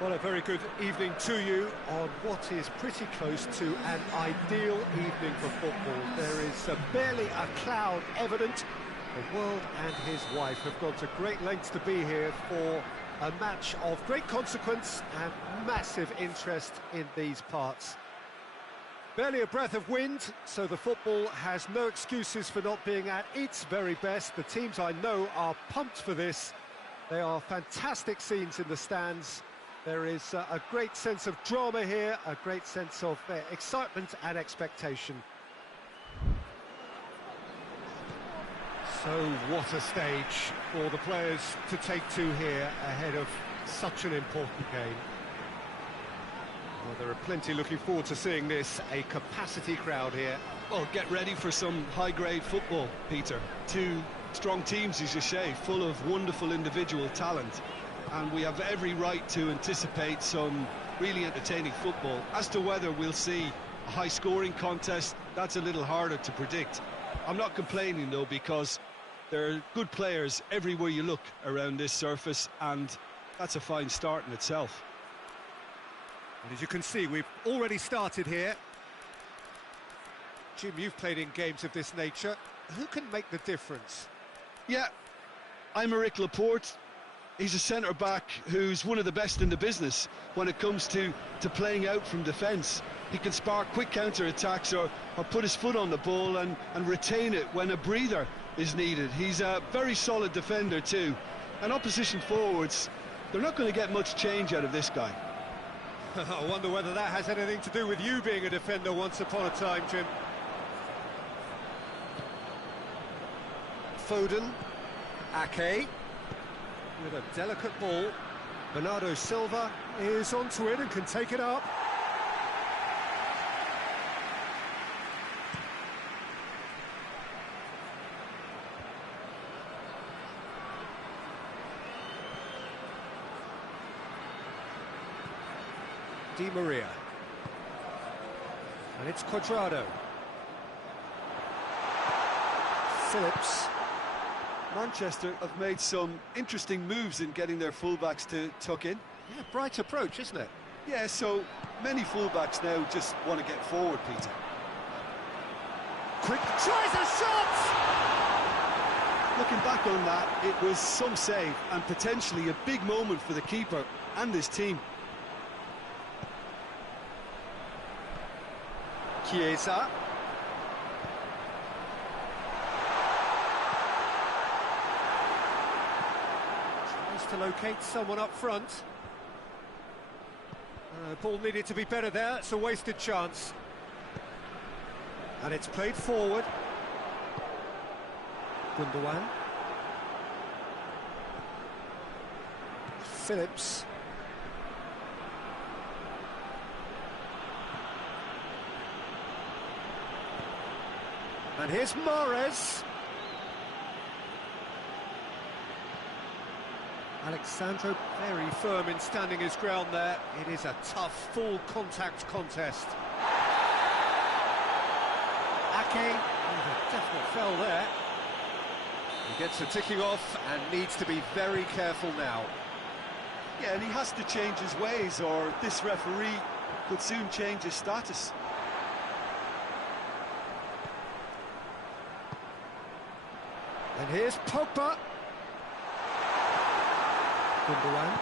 Well, a very good evening to you on what is pretty close to an ideal evening for football. There is barely a cloud evident. The world and his wife have gone to great lengths to be here for a match of great consequence and massive interest in these parts. Barely a breath of wind, so the football has no excuses for not being at its very best. The teams I know are pumped for this. They are fantastic scenes in the stands. There is a great sense of drama here, a great sense of excitement and expectation. So what a stage for the players to take to here ahead of such an important game. Well, there are plenty looking forward to seeing this, a capacity crowd here. Well, get ready for some high-grade football, Peter. Two strong teams, as you say, full of wonderful individual talent. And we have every right to anticipate some really entertaining football. As to whether we'll see a high-scoring contest, that's a little harder to predict. I'm not complaining, though, because there are good players everywhere you look around this surface, and that's a fine start in itself. And as you can see, we've already started here. Jim, you've played in games of this nature. Who can make the difference? Yeah, I'm Eric Laporte. He's a centre-back who's one of the best in the business when it comes to playing out from defence. He can spark quick counter-attacks or put his foot on the ball and retain it when a breather is needed. He's a very solid defender too. And opposition forwards, they're not going to get much change out of this guy. I wonder whether that has anything to do with you being a defender once upon a time, Jim. Foden, Ake, with a delicate ball. Bernardo Silva is onto it and can take it up. Di Maria. And it's Cuadrado. Phillips. Manchester have made some interesting moves in getting their fullbacks to tuck in. Yeah, bright approach, isn't it? Yeah, so many fullbacks now just want to get forward, Peter. Quick, tries a shot! Looking back on that, it was some save and potentially a big moment for the keeper and his team. Chiesa. Tries to locate someone up front. Ball needed to be better there, it's a wasted chance. And it's played forward. Gundogan. Phillips. And here's Mahrez. Alexandro very firm in standing his ground there. It is a tough, full contact contest. Ake, a definite foul there. He gets the ticking off and needs to be very careful now. Yeah, and he has to change his ways or this referee could soon change his status. And here's Pogba. Gundogan.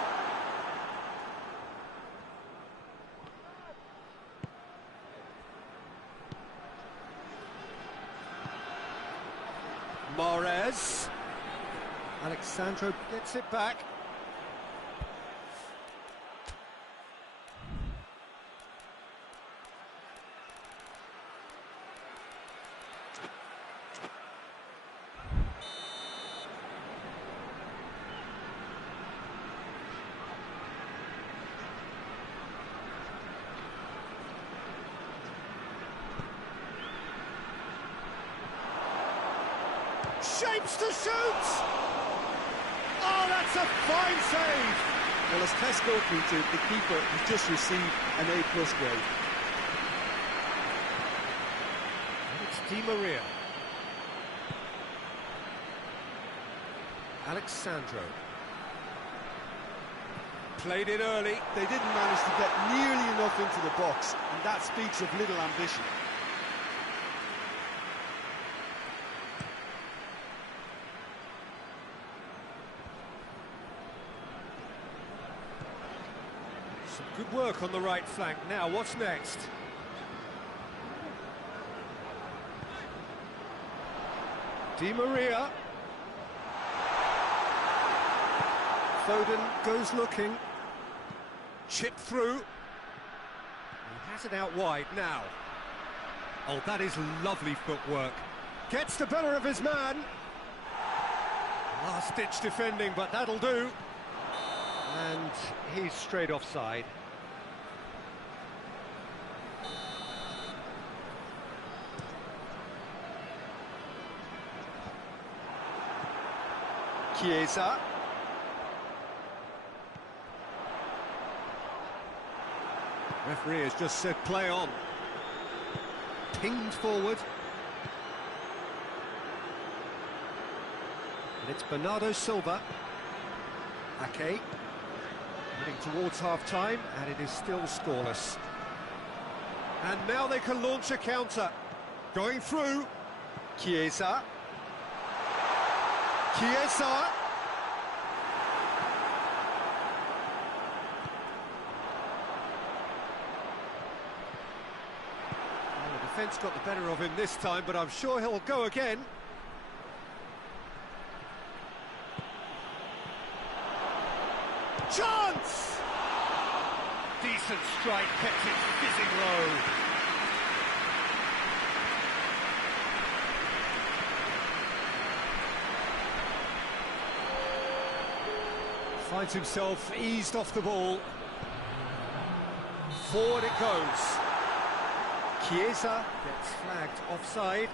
Mahrez. Alexandro gets it back. Shapes to shoot! Oh, that's a fine save! Well, as test goalkeeper, the keeper has just received an A+ grade. And it's Di Maria. Alexandro. Played it early. They didn't manage to get nearly enough into the box, and that speaks of little ambition. Some good work on the right flank. Now, what's next? Di Maria. Foden goes looking. Chip through. He has it out wide now. Oh, that is lovely footwork. Gets the better of his man. Last-ditch defending, but that'll do. And he's straight offside. Chiesa. Referee has just said play on. Pinged forward. And it's Bernardo Silva. Ake. Heading towards half-time, and it is still scoreless. And now they can launch a counter. Going through. Chiesa. Chiesa. Well, the defence got the better of him this time, but I'm sure he'll go again. Chance! Decent strike, kept it fizzing low. Finds himself eased off the ball. Forward it goes. Chiesa gets flagged offside.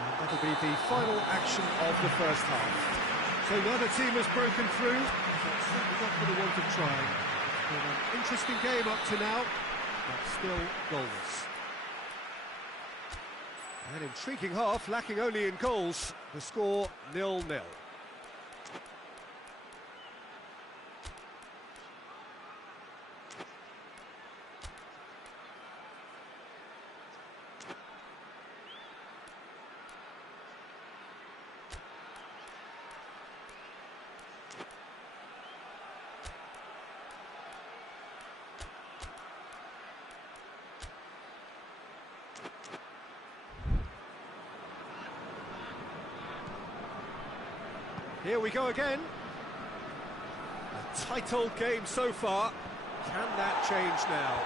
And that'll be the final action of the first half. So neither team has broken through, but certainly not for the want of trying. It's been an interesting game up to now, but still goalless. An intriguing half, lacking only in goals. The score 0-0. Here we go again. A tight old game so far. Can that change now?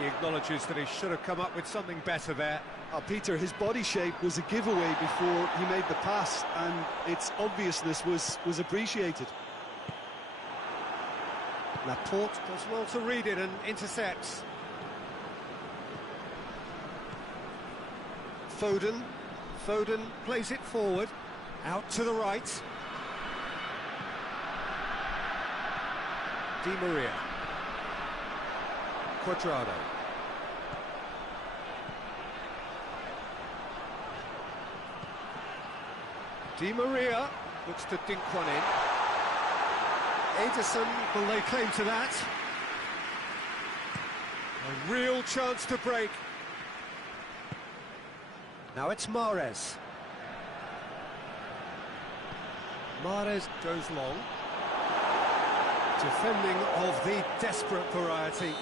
He acknowledges that he should have come up with something better there. Peter, his body shape was a giveaway before he made the pass, and its obviousness was appreciated. Laporte does well to read it and intercepts. Foden plays it forward, out to the right. Di Maria. Quadrado. Di Maria looks to dink one in. Ederson will lay claim to that. A real chance to break. Now it's Mahrez. Mahrez goes long. Defending of the desperate variety.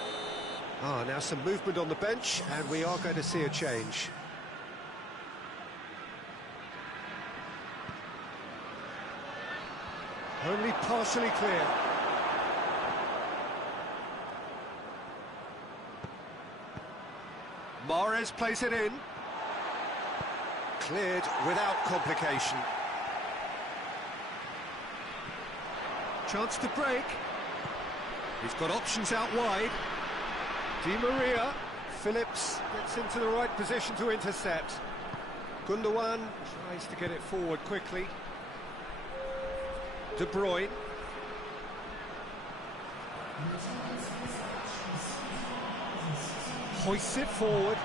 Now some movement on the bench, and we are going to see a change. Only partially clear. Mahrez plays it in. Cleared without complication. Chance to break. He's got options out wide. Di Maria. Phillips gets into the right position to intercept. Gundogan tries to get it forward quickly. De Bruyne. Hoists it forward.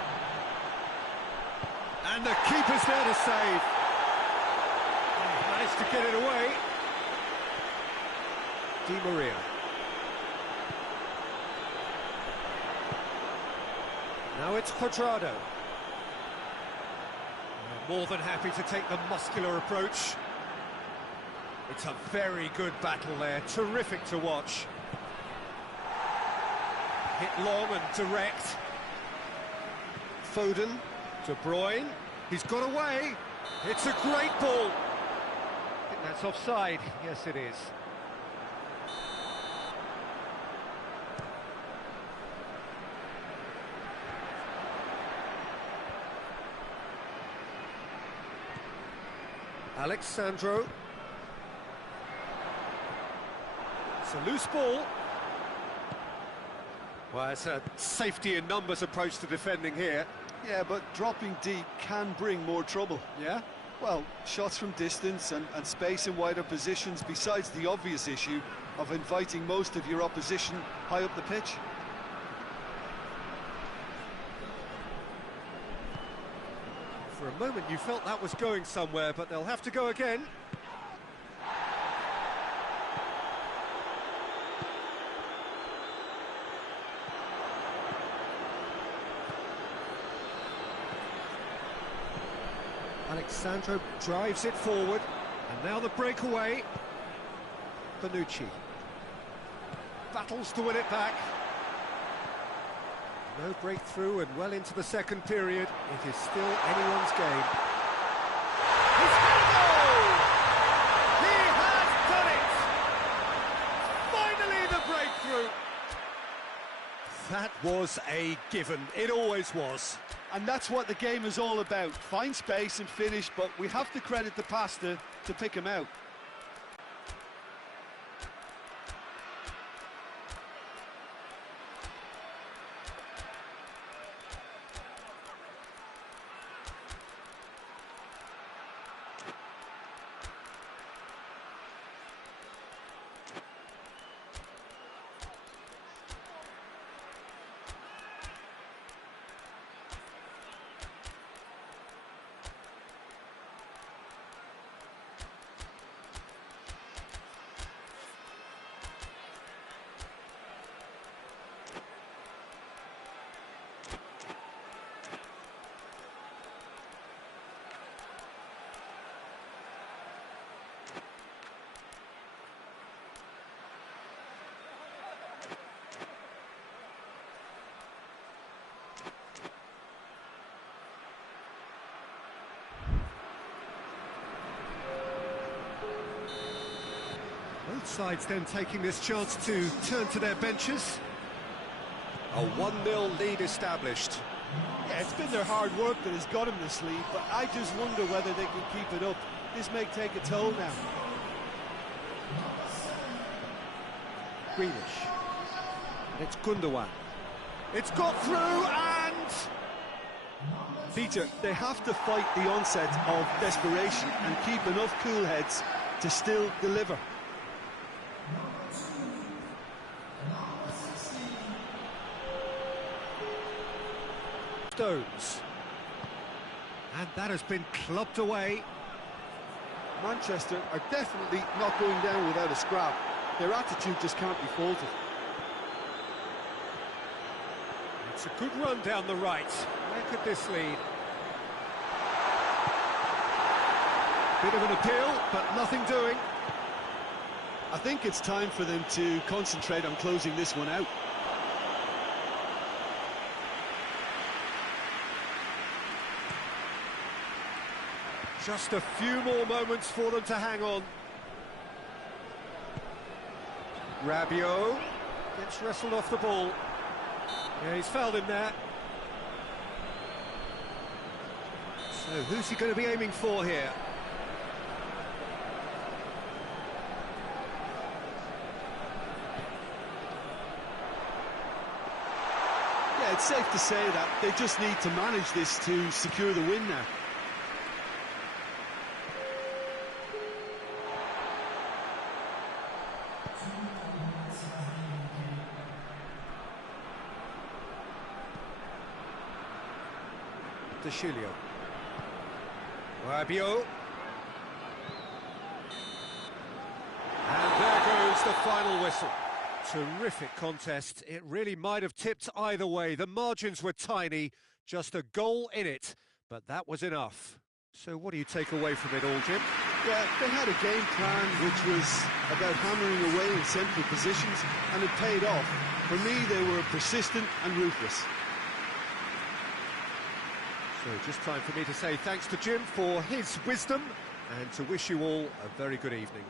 And the keeper's there to save. Managed to get it away. Di Maria. Now it's Cuadrado. More than happy to take the muscular approach. It's a very good battle there, terrific to watch. Hit long and direct. Foden, De Bruyne, he's got away. It's a great ball. I think that's offside. Yes, it is. Alexandro. It's a loose ball. Well, it's a safety in numbers approach to defending here. Yeah, but dropping deep can bring more trouble. Yeah? Well, shots from distance and space in wider positions, besides the obvious issue of inviting most of your opposition high up the pitch. For a moment you felt that was going somewhere, but they'll have to go again. Alexandro drives it forward, and now the breakaway. Bonucci battles to win it back. No breakthrough and well into the second period. It is still anyone's game. He's got a goal! He has done it! Finally the breakthrough! That was a given. It always was. And that's what the game is all about. Find space and finish, but we have to credit the passer to pick him out. Both sides then taking this chance to turn to their benches. A 1-0 lead established. Yeah, it's been their hard work that has got them this lead, but I just wonder whether they can keep it up. This may take a toll now. Grealish. And it's Gundogan. It's got through and... Peter, they have to fight the onset of desperation and keep enough cool heads to still deliver. Stones. And that has been clubbed away. Manchester are definitely not going down without a scrap. Their attitude just can't be faulted. It's a good run down the right. Where could this lead? Bit of an appeal, but nothing doing. I think it's time for them to concentrate on closing this one out. Just a few more moments for them to hang on. Rabiot gets wrestled off the ball. Yeah, he's fouled him there. So who's he going to be aiming for here? Yeah, it's safe to say that they just need to manage this to secure the win now. De Chilio. Rabiot. And there goes the final whistle. Terrific contest. It really might have tipped either way. The margins were tiny, just a goal in it, but that was enough. So what do you take away from it all, Jim? Yeah, they had a game plan which was about hammering away in central positions, and it paid off. For me, they were persistent and ruthless. So just time for me to say thanks to Jim for his wisdom and to wish you all a very good evening.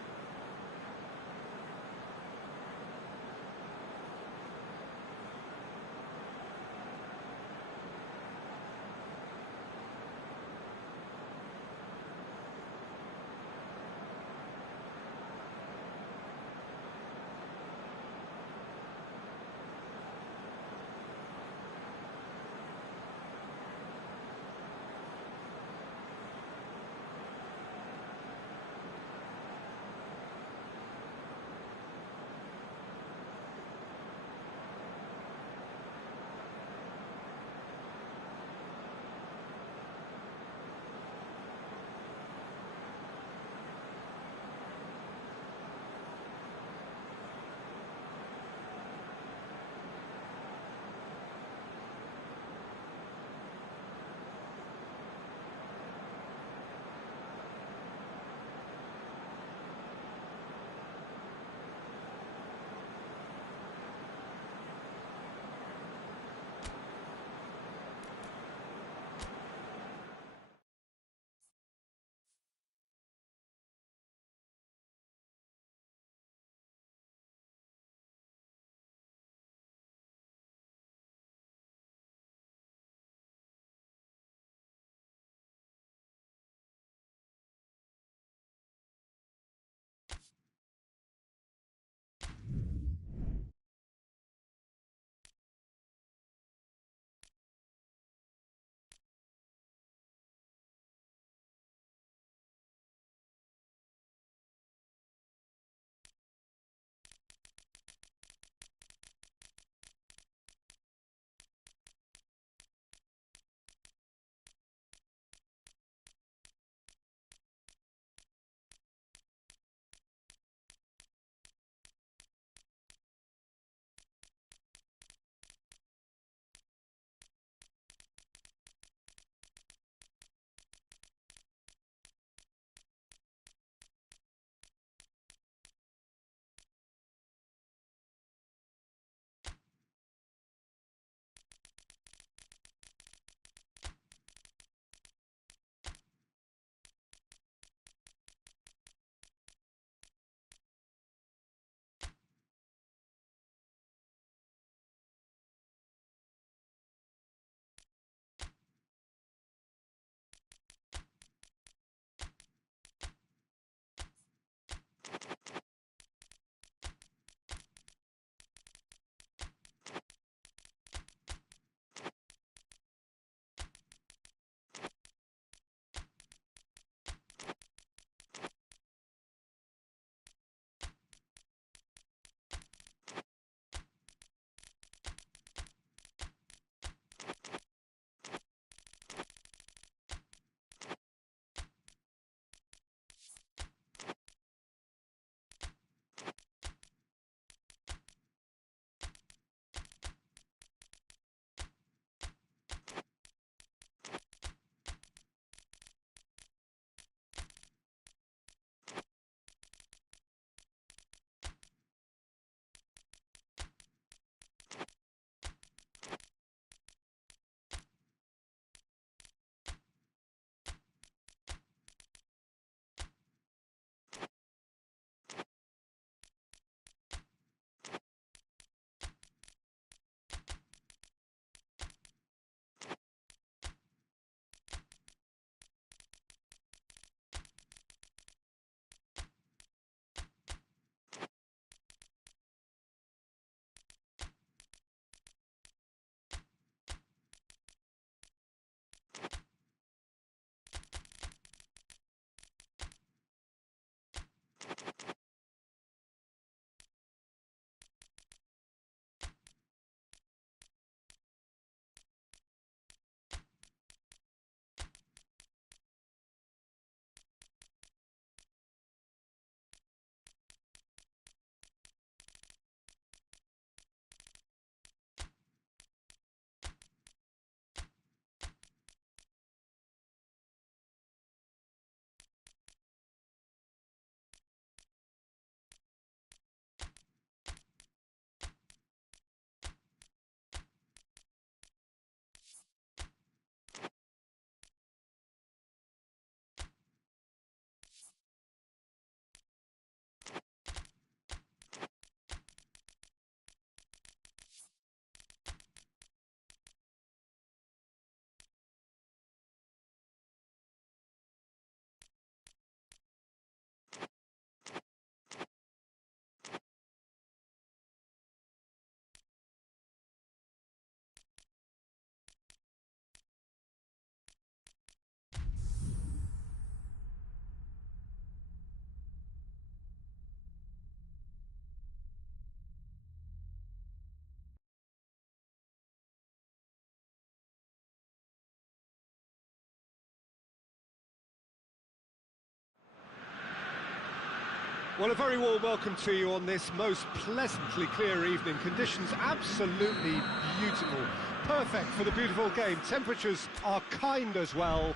Well, a very warm welcome to you on this most pleasantly clear evening. Conditions absolutely beautiful. Perfect for the beautiful game. Temperatures are kind as well.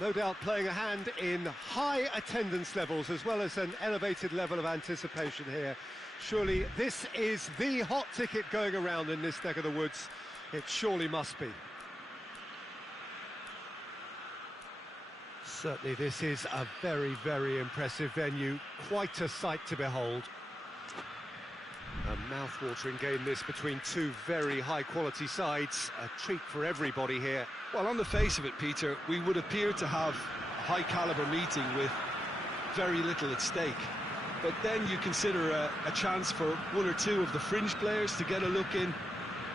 No doubt playing a hand in high attendance levels as well as an elevated level of anticipation here. Surely this is the hot ticket going around in this neck of the woods. It surely must be. Certainly this is a very, very impressive venue. Quite a sight to behold. A mouth-watering game this between two very high-quality sides. A treat for everybody here. Well, on the face of it, Peter, we would appear to have a high-caliber meeting with very little at stake. But then you consider a chance for one or two of the fringe players to get a look in,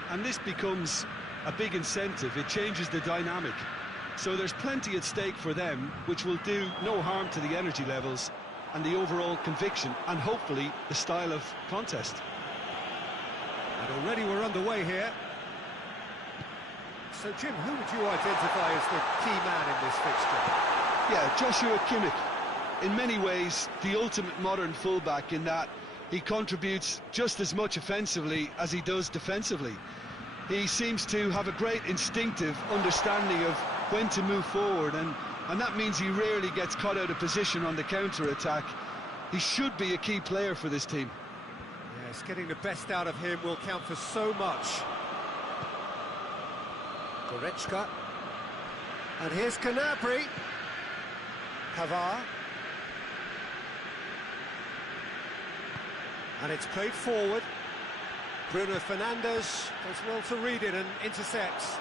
and this becomes a big incentive. It changes the dynamic. So there's plenty at stake for them, which will do no harm to the energy levels and the overall conviction, and hopefully the style of contest. And already we're underway here. So, Jim, who would you identify as the key man in this fixture? Yeah, Joshua Kimmich. In many ways, the ultimate modern fullback in that he contributes just as much offensively as he does defensively. He seems to have a great instinctive understanding of when to move forward, and that means he rarely gets caught out of position on the counter-attack. He should be a key player for this team. Yes, getting the best out of him will count for so much. Goretzka. And here's Gnabry. Pavard. And it's played forward. Bruno Fernandes does well to read it and intercepts.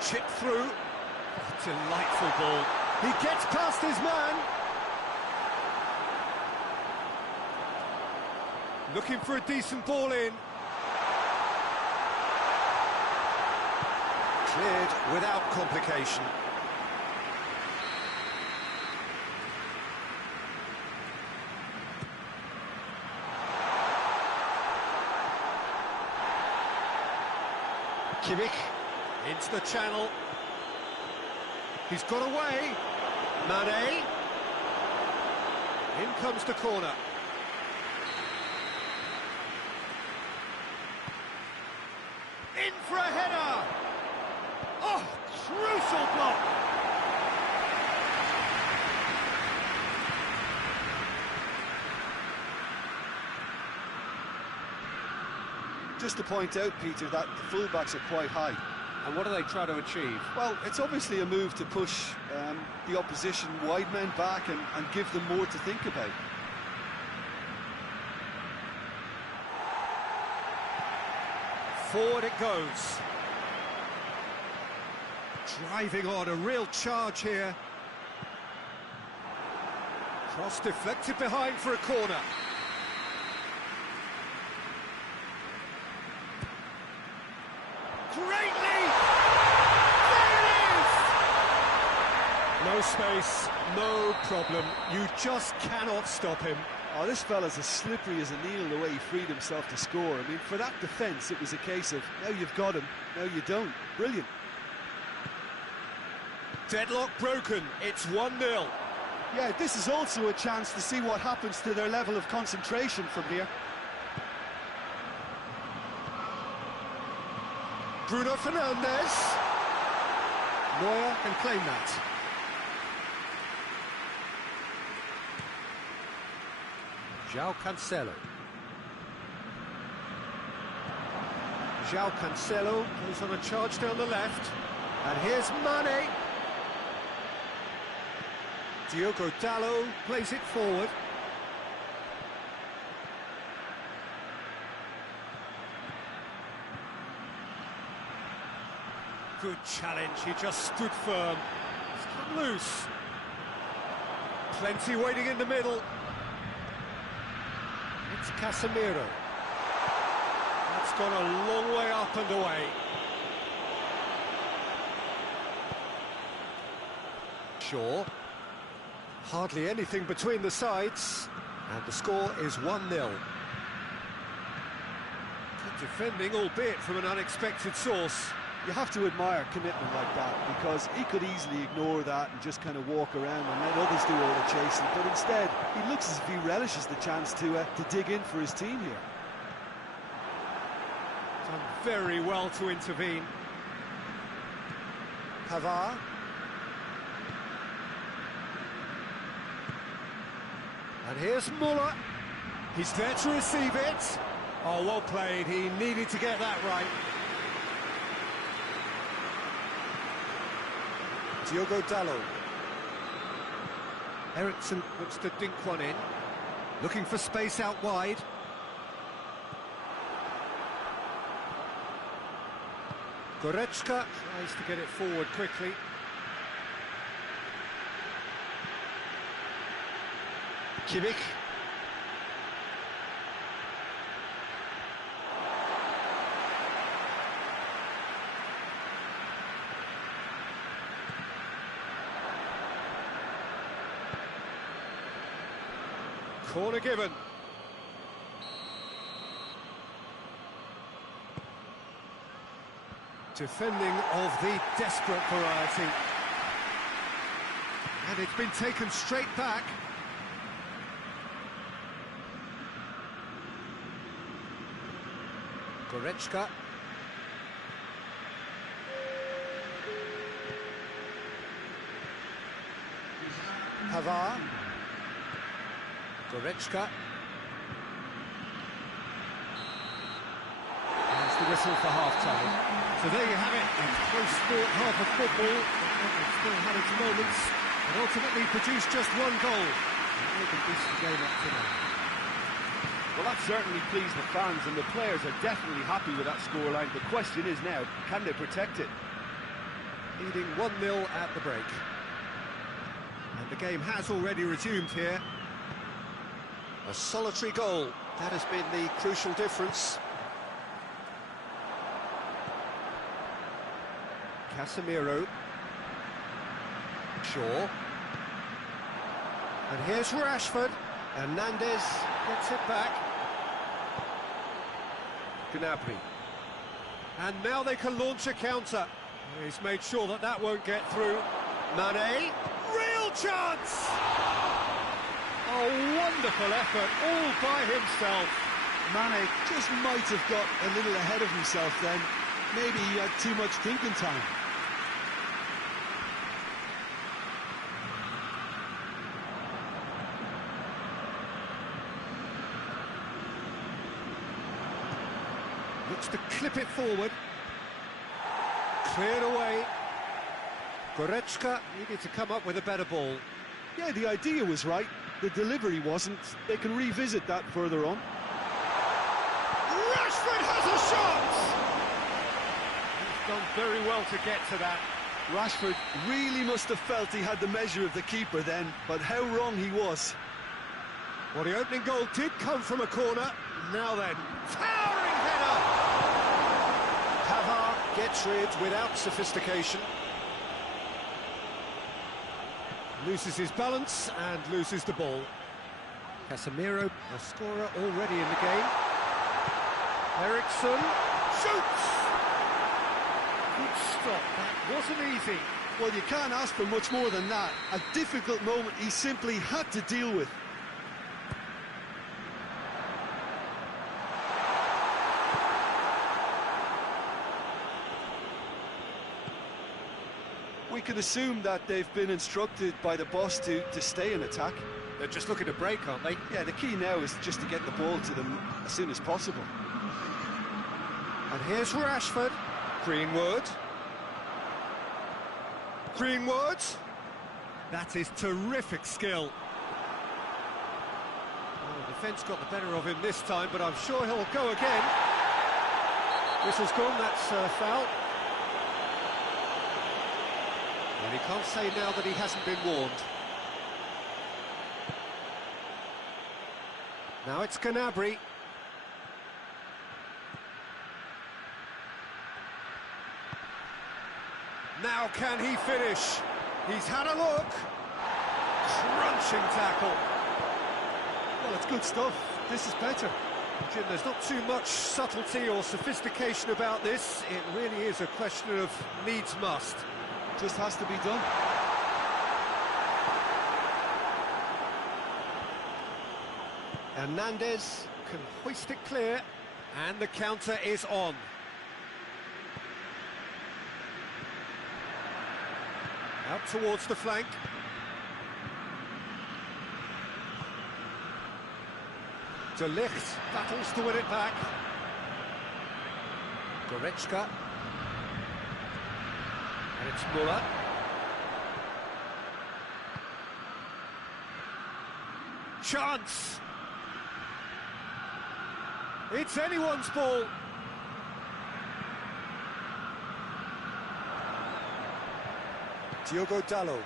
Chip through. Oh, delightful ball. He gets past his man. Looking for a decent ball in. Cleared without complication. Kimmich into the channel. He's got away. Mane. In comes the corner. In for a header. Oh, crucial block. Just to point out, Peter, that the fullbacks are quite high. And what do they try to achieve? Well, it's obviously a move to push the opposition wide men back and give them more to think about. Forward it goes. Driving on, a real charge here. Cross deflected behind for a corner. Greatly! There it is! No space, no problem. You just cannot stop him. Oh, this fella's as slippery as a needle the way he freed himself to score. I mean, for that defence, it was a case of, now you've got him, now you don't. Brilliant. Deadlock broken, it's 1-0. Yeah, this is also a chance to see what happens to their level of concentration from here. Bruno Fernandes. Neuer can claim that. João Cancelo. João Cancelo goes on a charge down the left. And here's Mane. Diogo Dalot plays it forward. Good challenge, he just stood firm. He's come loose. Plenty waiting in the middle. It's Casemiro. That's gone a long way up and away. Shaw. Hardly anything between the sides. And the score is 1-0. Good defending, albeit from an unexpected source. You have to admire commitment like that, because he could easily ignore that and just kind of walk around and let others do all the chasing, but instead he looks as if he relishes the chance to dig in for his team here. Done very well to intervene. Pavard. And here's Muller. He's there to receive it. Oh, well played. He needed to get that right. Diogo Dalot. Eriksson looks to dink one in. Looking for space out wide. Goretzka tries to get it forward quickly. Kimmich. Corner given. Defending of the desperate variety. And it's been taken straight back. Goretzka. Pavard. Goretzka. There's the whistle for half-time. So there you have it, a close sport half of football. It still had its moments, and ultimately produced just one goal. And they can boost the game up tonight. Well, that certainly pleased the fans, and the players are definitely happy with that scoreline. The question is now, can they protect it? Leading 1-0 at the break. And the game has already resumed here. A solitary goal, that has been the crucial difference. Casemiro. Shaw. And here's Rashford. Hernandez gets it back. Gnabry. And now they can launch a counter. He's made sure that that won't get through. Mane. Real chance! A wonderful effort, all by himself. Mane just might have got a little ahead of himself then. Maybe he had too much thinking time. Looks to clip it forward. Cleared away. Goretzka needed to come up with a better ball. Yeah, the idea was right. The delivery wasn't. They can revisit that further on. Rashford has a shot! He's done very well to get to that. Rashford really must have felt he had the measure of the keeper then, but how wrong he was. Well, the opening goal did come from a corner. Now then, towering header! Pavard gets rid without sophistication. Loses his balance and loses the ball. Casemiro, a scorer already in the game. Eriksson shoots! Good stop, that wasn't easy. Well, you can't ask for much more than that. A difficult moment he simply had to deal with. We can assume that they've been instructed by the boss to stay in attack. They're just looking to break, aren't they? Yeah, the key now is just to get the ball to them as soon as possible. And here's Rashford. Greenwood. Greenwood. That is terrific skill. Oh, the defence got the better of him this time, but I'm sure he'll go again. Whistle's gone, that's foul. And he can't say now that he hasn't been warned. Now it's Gnabry. Now can he finish? He's had a look. Crunching tackle. Well, it's good stuff. This is better. Jim, there's not too much subtlety or sophistication about this. It really is a question of needs must. Just has to be done. Hernandez can hoist it clear, and the counter is on. Out towards the flank. De Ligt battles to win it back. Goretzka. And it's Muller. Chance! It's anyone's ball. Diogo Dalot.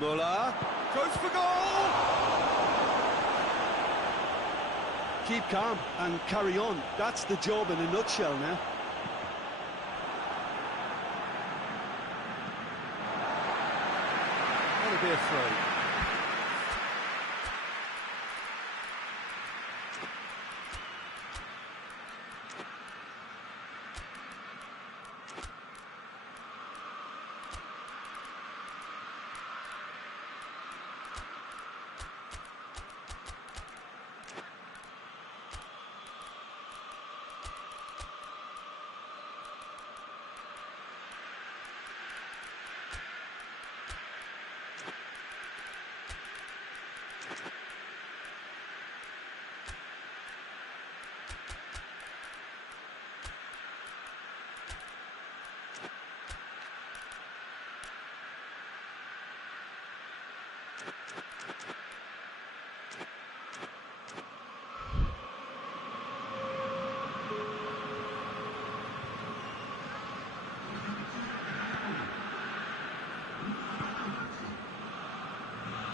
Muller goes for goal! Keep calm and carry on. That's the job in a nutshell now. That'll be a throw.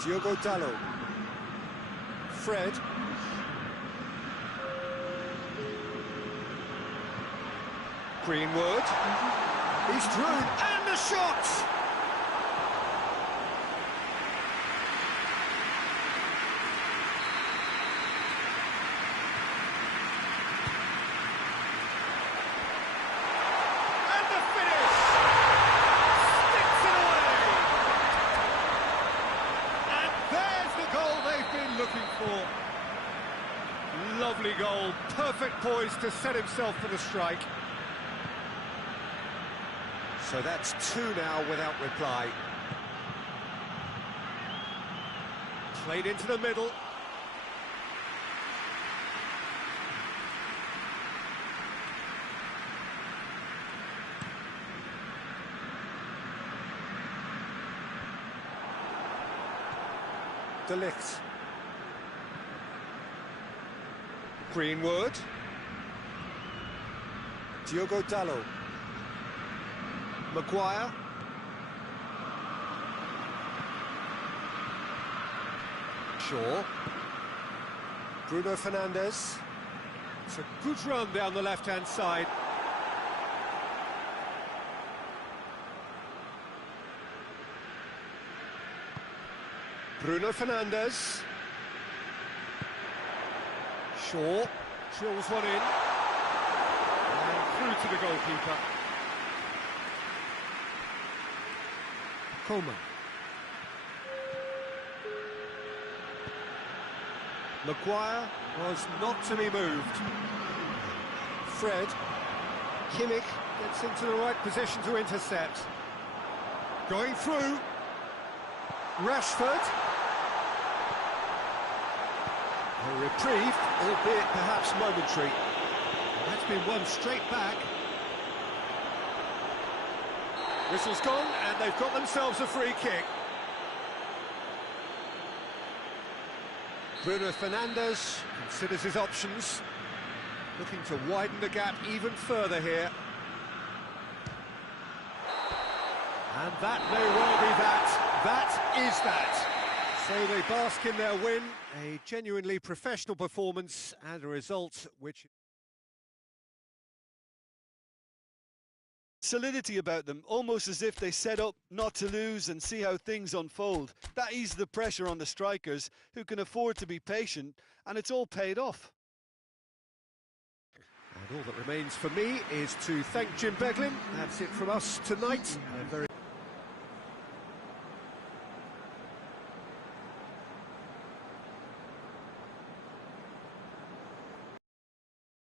Diogo Dalot. Fred. Greenwood. He's through, and the shot! And the finish! Sticks it away! And there's the goal they've been looking for. Lovely goal, perfect poise to set himself for the strike. So that's two now without reply. Played into the middle. De Ligt. Greenwood. Diogo Dalot. Maguire. Shaw. Bruno Fernandes. It's a good run down the left-hand side. Bruno Fernandes. Shaw drills one in. And through to the goalkeeper. Coman. Maguire was not to be moved. Fred. Kimmich gets into the right position to intercept. Going through. Rashford. A reprieve, albeit perhaps momentary. That's been won straight back. Whistle's gone, and they've got themselves a free kick. Bruno Fernandes considers his options, looking to widen the gap even further here. And that may well be that. That is that. So they bask in their win, a genuinely professional performance and a result which... solidity about them, almost as if they set up not to lose and see how things unfold. That eased the pressure on the strikers, who can afford to be patient, and it's all paid off. And all that remains for me is to thank Jim Beglin. That's it from us tonight.